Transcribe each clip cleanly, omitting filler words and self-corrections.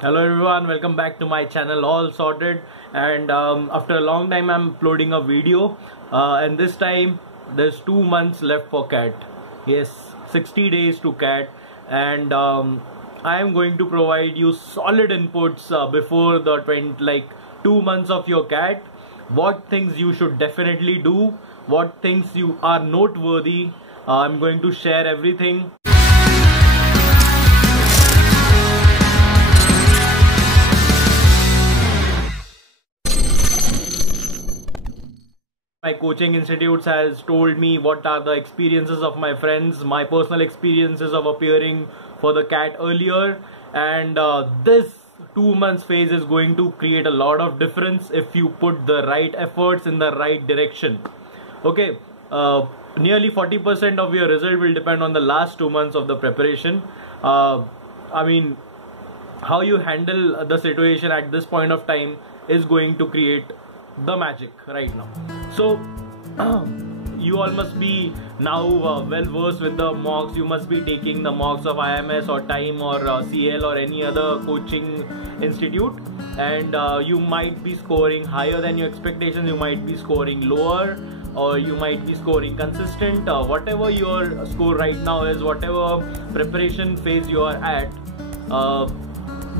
Hello everyone, welcome back to my channel All Sorted. And after a long time I'm uploading a video, and this time there's 2 months left for CAT. Yes, 60 days to CAT, and I am going to provide you solid inputs before the 2 months of your CAT. What things you should definitely do, what things you are noteworthy. I'm going to share everything. My coaching institutes has told me what are the experiences of my friends, my personal experiences of appearing for the CAT earlier, and this 2 months phase is going to create a lot of difference if you put the right efforts in the right direction. Okay, nearly 40% of your result will depend on the last 2 months of the preparation. I mean, how you handle the situation at this point of time is going to create the magic right now. So you all must be now well versed with the mocks. You must be taking the mocks of IMS or Time or CL or any other coaching institute, and you might be scoring higher than your expectations, you might be scoring lower, or you might be scoring consistent. Whatever your score right now is, whatever preparation phase you are at,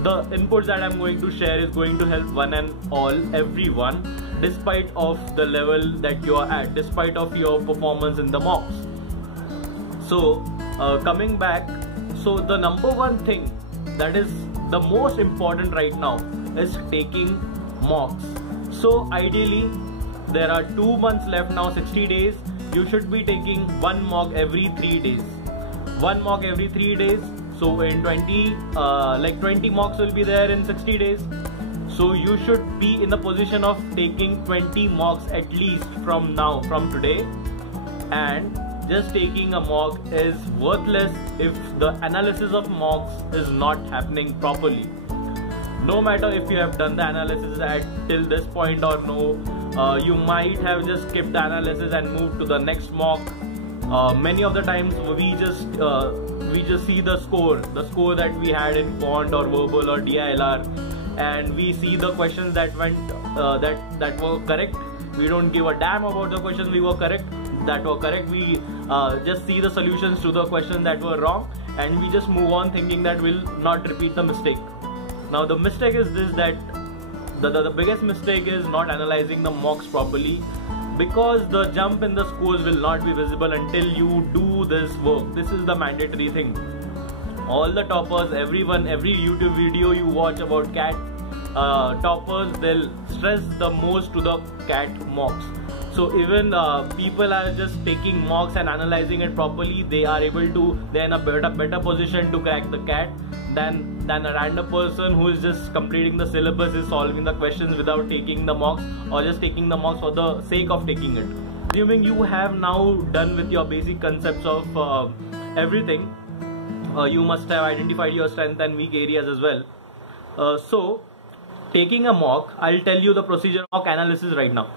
the inputs that I'm going to share is going to help one and all, everyone, despite of the level that you are at, despite of your performance in the mocks. So coming back, so the number one thing that is the most important right now is taking mocks. So ideally there are 2 months left now, 60 days. You should be taking one mock every 3 days. One mock every 3 days. So in 20 mocks will be there in 60 days. So you should be in the position of taking 20 mocks at least from now, from today. And just taking a mock is worthless if the analysis of mocks is not happening properly. No matter if you have done the analysis till this point or no, you might have just skipped the analysis and moved to the next mock. Many of the times we just see the score that we had in quant or verbal or DILR, and we see the questions that went that were correct. We don't give a damn about the questions that were correct. We just see the solutions to the questions that were wrong, and we just move on thinking that we'll not repeat the mistake. Now the mistake is this, that the biggest mistake is not analyzing the mocks properly, because the jump in the scores will not be visible until you do this work. This is the mandatory thing. All the toppers, everyone, every YouTube video you watch about CAT, toppers, they'll stress the most to the CAT mocks. So even people are just taking mocks and analyzing it properly, they're in a better position to crack the CAT than a random person who is just completing the syllabus, is solving the questions without taking the mocks, or just taking the mocks for the sake of taking it. Assuming you have now done with your basic concepts of everything, you must have identified your strength and weak areas as well. So taking a mock, I'll tell you the procedure of mock analysis right now.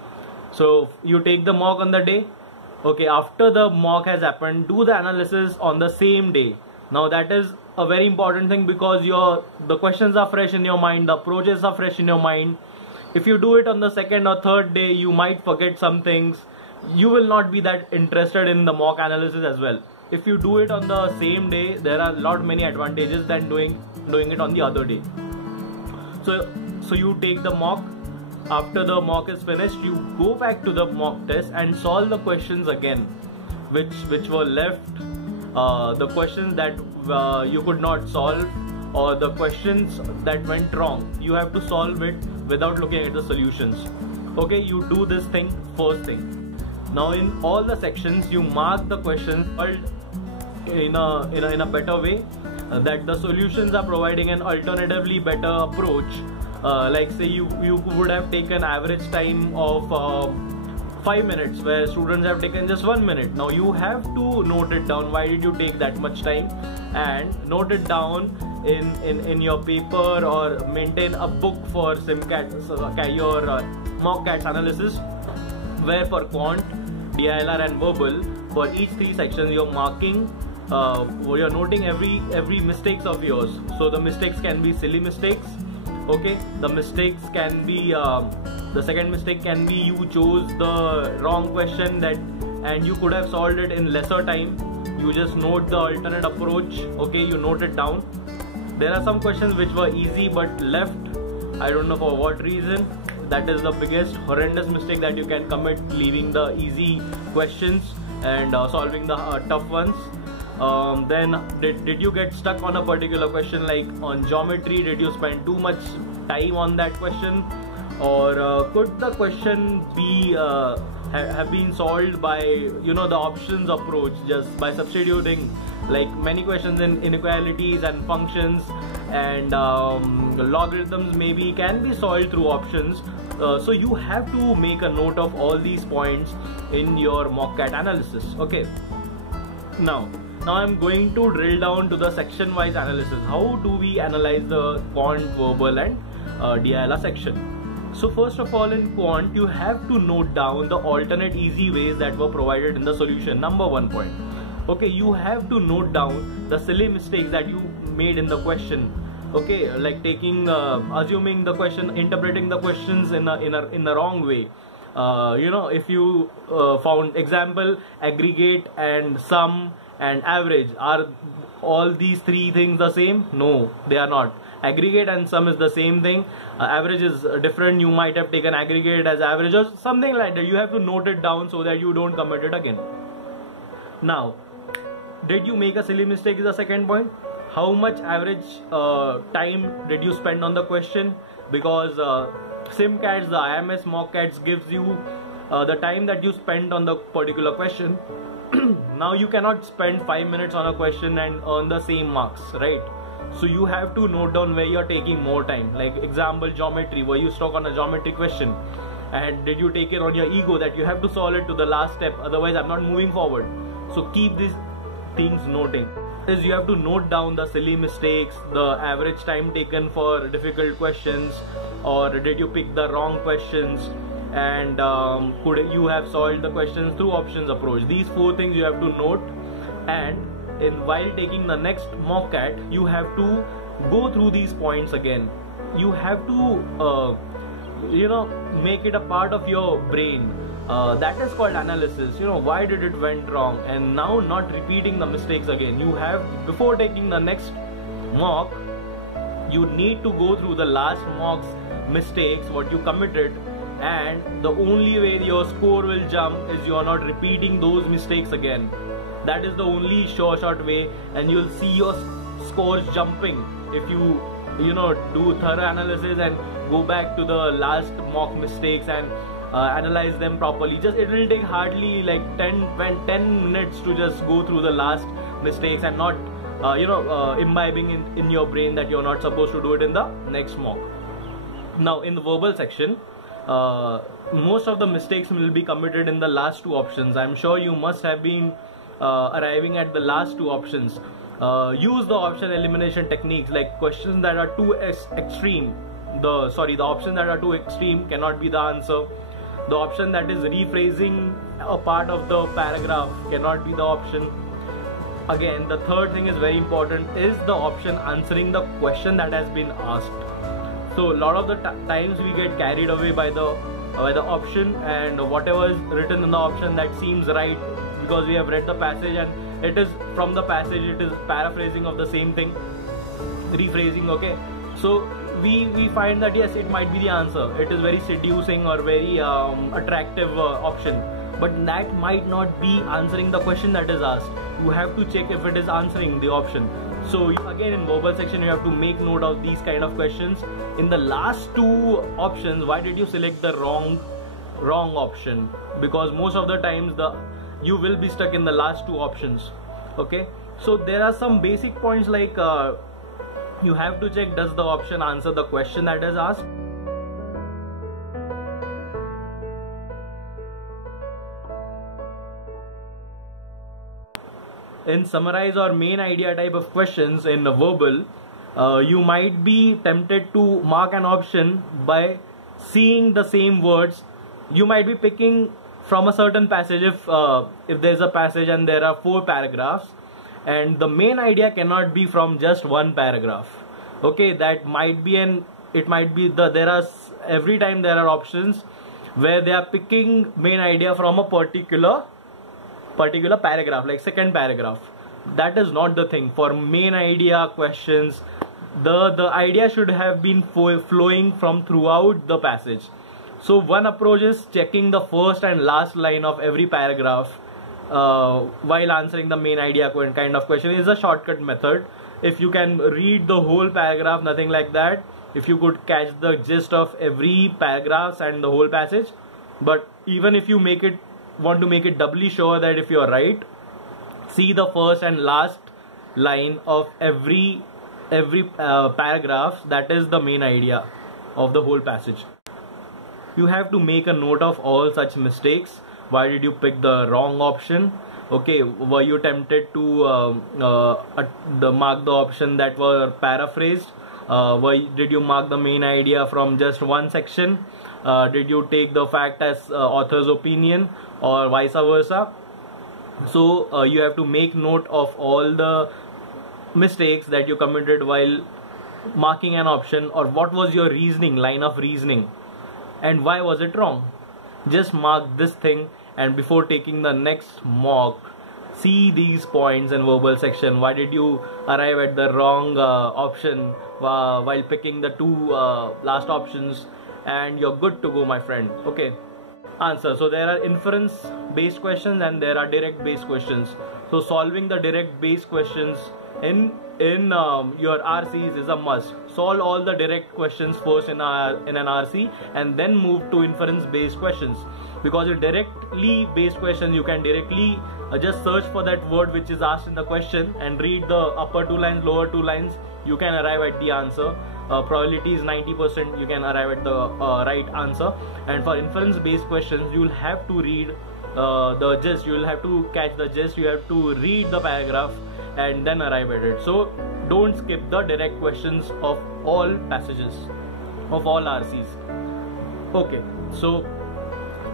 So you take the mock on the day. Okay, after the mock has happened, do the analysis on the same day. Now that is a very important thing, because the questions are fresh in your mind, the approaches are fresh in your mind. If you do it on the second or third day, you might forget some things. You will not be that interested in the mock analysis as well. If you do it on the same day, there are many advantages than doing it on the other day. So you take the mock. After the mock is finished, you go back to the mock test and solve the questions again, which were left. The questions that you could not solve, or the questions that went wrong, you have to solve it without looking at the solutions. Okay, you do this thing first thing. Now in all the sections, you mark the questions in a better way, that the solutions are providing an alternatively better approach. Like say you would have taken average time of 5 minutes, where students have taken just 1 minute. Now you have to note it down. Why did you take that much time? And note it down in your paper, or maintain a book for SimCAT, your mock CATs analysis, where for quant, DILR and verbal, for each 3 sections you're marking you're noting every mistakes of yours. So the mistakes can be silly mistakes. Okay, the mistakes can be the second mistake can be you chose the wrong question and you could have solved it in lesser time. You just note the alternate approach. Okay, you note it down. There are some questions which were easy but left. I don't know for what reason. That is the biggest horrendous mistake that you can commit, leaving the easy questions and solving the tough ones. Then did you get stuck on a particular question, like on geometry? Did you spend too much time on that question, or could the question be have been solved by the options approach, just by substituting? Like many questions in inequalities and functions and logarithms maybe can be solved through options. So you have to make a note of all these points in your mock CAT analysis. Okay, now I'm going to drill down to the section wise analysis. How do we analyze the quant, verbal and DILR section? So first of all, in quant you have to note down the alternate easy ways that were provided in the solution. Number 1 point. Okay, you have to note down the silly mistakes that you made in the question. Okay, like taking assuming the question, interpreting the questions in the wrong way. If you found example, aggregate and sum and average, are all these three things the same? No, they are not. Aggregate and sum is the same thing. Average is different. You might have taken aggregate as average or something like that. You have to note it down so that you don't commit it again. Now, did you make a silly mistake is the second point. How much average time did you spend on the question? Because SimCATs, the IMS mock CATs gives you the time that you spent on the particular question. Now you cannot spend 5 minutes on a question and earn the same marks, right? So you have to note down where you're taking more time. Like example, geometry, were you stuck on a geometry question and did you take it on your ego that you have to solve it to the last step, otherwise I'm not moving forward? So keep these things noting. Is you have to note down the silly mistakes, the average time taken for difficult questions, or did you pick the wrong questions, and could you have solved the questions through options approach. These 4 things you have to note, and while taking the next mock CAT you have to go through these points again. You have to make it a part of your brain. That is called analysis. Why did it went wrong, and now not repeating the mistakes again. You have, before taking the next mock, you need to go through the last mock's mistakes, what you committed, and the only way your score will jump is you are not repeating those mistakes again. That is the only short way, and you'll see your scores jumping if you do thorough analysis and go back to the last mock mistakes and analyze them properly. It will take hardly like 10 minutes to just go through the last mistakes and not imbibing in your brain that you're not supposed to do it in the next mock. Now in the verbal section, most of the mistakes will be committed in the last 2 options. I'm sure you must have been arriving at the last 2 options. Use the option elimination techniques, like questions that are too extreme. The option that are too extreme cannot be the answer. The option that is rephrasing a part of the paragraph cannot be the option. Again, the third thing is very important, is the option answering the question that has been asked. So a lot of the times we get carried away by the option, and whatever is written in the option that seems right because we have read the passage, and it is from the passage, it is paraphrasing of the same thing, rephrasing. Okay, so we find that yes, it might be the answer. It is very seducing or very attractive option, but that might not be answering the question that is asked. You have to check if it is answering the option. So again, in verbal section you have to make note of these kind of questions. In the last 2 options, why did you select the wrong option? Because most of the times you will be stuck in the last 2 options. Okay, so there are some basic points, like you have to check, does the option answer the question that is asked? In summarize or main idea type of questions in the verbal, you might be tempted to mark an option by seeing the same words. You might be picking from a certain passage. If there's a passage and there are 4 paragraphs, and the main idea cannot be from just one paragraph. Okay, that might be every time there are options where they are picking main idea from a particular paragraph, like second paragraph. That is not the thing. For main idea questions, the idea should have been flowing from throughout the passage. So one approach is checking the first and last line of every paragraph while answering the main idea kind of question is a shortcut method. If you can read the whole paragraph, nothing like that, if you could catch the gist of every paragraph and the whole passage. But even if you want to make it doubly sure that if you are right, see the first and last line of every paragraph. That is the main idea of the whole passage. You have to make a note of all such mistakes. Why did you pick the wrong option? Okay, were you tempted to mark the option that were paraphrased? Did you mark the main idea from just one section? Did you take the fact as author's opinion, or vice versa? So you have to make note of all the mistakes that you committed while marking an option, or what was your line of reasoning, and why was it wrong. Just mark this thing, and before taking the next mock, see these points in verbal section. Why did you arrive at the wrong option while picking the two last options, and you're good to go, my friend. Okay, answer. So there are inference based questions and there are direct based questions. So solving the direct based questions in your RCs is a must. Solve all the direct questions first in an RC, and then move to inference based questions, because in directly based questions you can directly just search for that word which is asked in the question and read the upper two lines, lower two lines. You can arrive at the answer. Probability is 90% you can arrive at the right answer. And for inference based questions, you will have to read the gist, you will have to catch the gist, you have to read the paragraph and then arrive at it. So don't skip the direct questions of all passages, of all RCs. Okay, so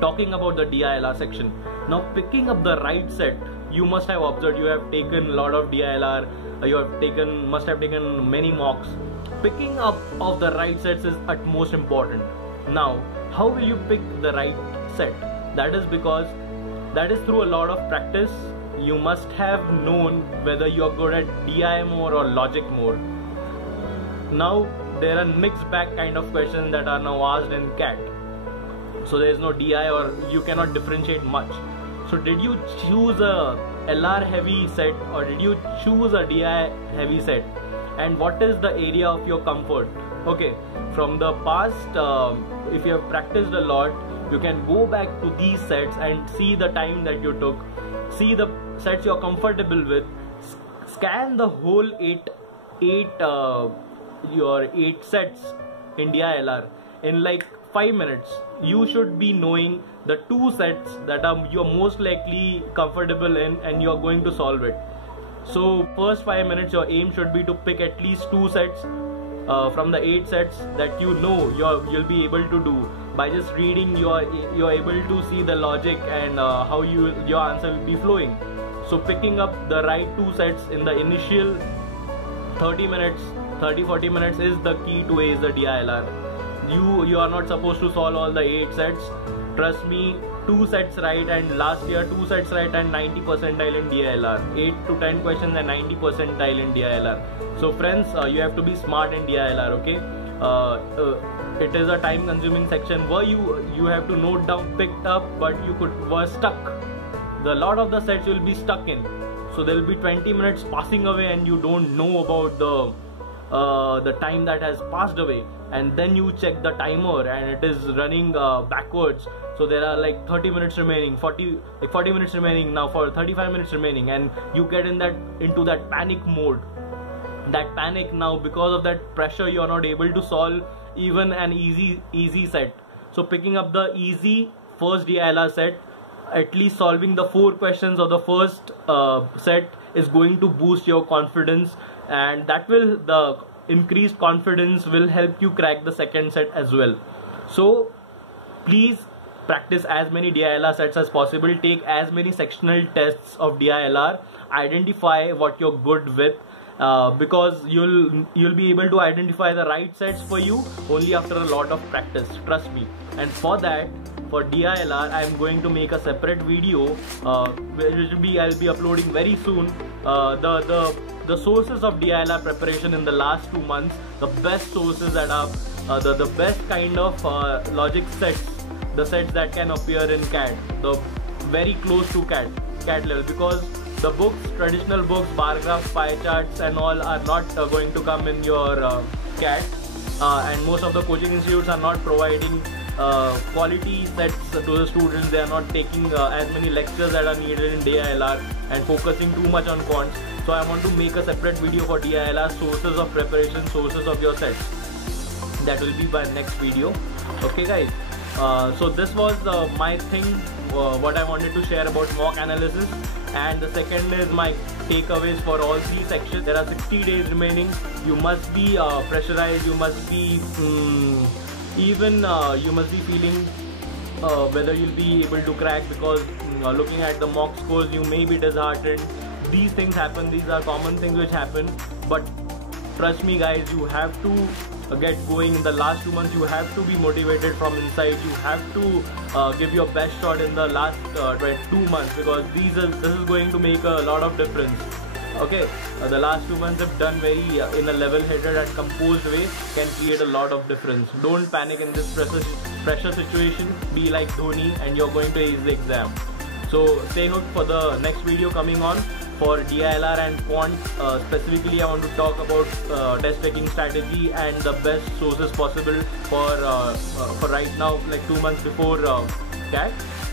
talking about the DILR section. Now picking up the right set, you must have observed, you have taken a lot of DILR, must have taken many mocks. Picking up of the right sets is utmost important. Now, how will you pick the right set? That is through a lot of practice. You must have known whether you are good at DI mode or logic mode. Now, there are mixed bag kind of questions that are now asked in CAT. So there is no DI, or you cannot differentiate much. So did you choose a LR heavy set or did you choose a DI heavy set? And what is the area of your comfort? Okay, from the past, if you have practiced a lot, you can go back to these sets and see the time that you took, see the sets you're comfortable with, scan the whole your 8 sets in DILR in like 5 minutes. You should be knowing the 2 sets that you're most likely comfortable in, and you're going to solve it. So first 5 minutes your aim should be to pick at least 2 sets from the 8 sets that you know you'll be able to do. By just reading, you're able to see the logic and how your answer will be flowing. So picking up the right 2 sets in the initial 30-40 minutes is the key to ace the DILR. You are not supposed to solve all the 8 sets. Trust me, 2 sets right, and last year 2 sets right and 90 percentile in DILR. 8 to 10 questions and 90 percentile in DILR. So friends, you have to be smart in DILR, okay? It is a time consuming section where you have to note down picked up, but were stuck. The lot of the sets you will be stuck in. So there will be 20 minutes passing away and you don't know about the time that has passed away, and then you check the timer and it is running backwards. So there are like 30 minutes remaining, 40 minutes remaining now, for 35 minutes remaining, and you get into that panic mode. That panic now, because of that pressure, you are not able to solve even an easy set. So picking up the easy first DILR set, at least solving the 4 questions of the first set is going to boost your confidence, and the increased confidence will help you crack the second set as well. So please practice as many DILR sets as possible, take as many sectional tests of DILR, identify what you're good with, because you'll be able to identify the right sets for you only after a lot of practice, trust me. And for that, for DILR, I am going to make a separate video which I'll be uploading very soon. The sources of DILR preparation in the last 2 months, the best sources that are the best kind of logic sets, the sets that can appear in CAT, the very close to CAT level, because the books, traditional books, bar graphs, pie charts and all are not going to come in your CAT, and most of the coaching institutes are not providing quality sets to the students. They are not taking as many lectures that are needed in DILR and focusing too much on quants. So I want to make a separate video for DILR, sources of preparation, sources of your sets. That will be by next video. Okay guys, so this was my thing, what I wanted to share about mock analysis. And the second is my takeaways for all 3 sections. There are 60 days remaining. You must be pressurized, you must be you must be feeling whether you'll be able to crack, because looking at the mock scores you may be disheartened. These things happen, these are common things which happen, but trust me guys, you have to get going. In the last 2 months you have to be motivated from inside. You have to give your best shot in the last 2 months, because this is going to make a lot of difference. Okay, the last 2 months if done very in a level-headed and composed way can create a lot of difference. Don't panic in this pressure situation. Be like Dhoni and you're going to ace the exam. So stay hooked for the next video coming on. For DILR and quant specifically, I want to talk about test taking strategy and the best sources possible for right now, like 2 months before CAT.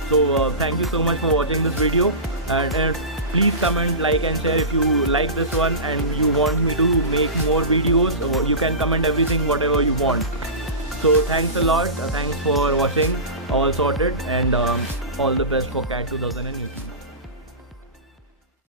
So thank you so much for watching this video, and please comment, like and share if you like this one and you want me to make more videos, or you can comment everything whatever you want. So thanks a lot, thanks for watching, all sorted, and all the best for CAT 2018.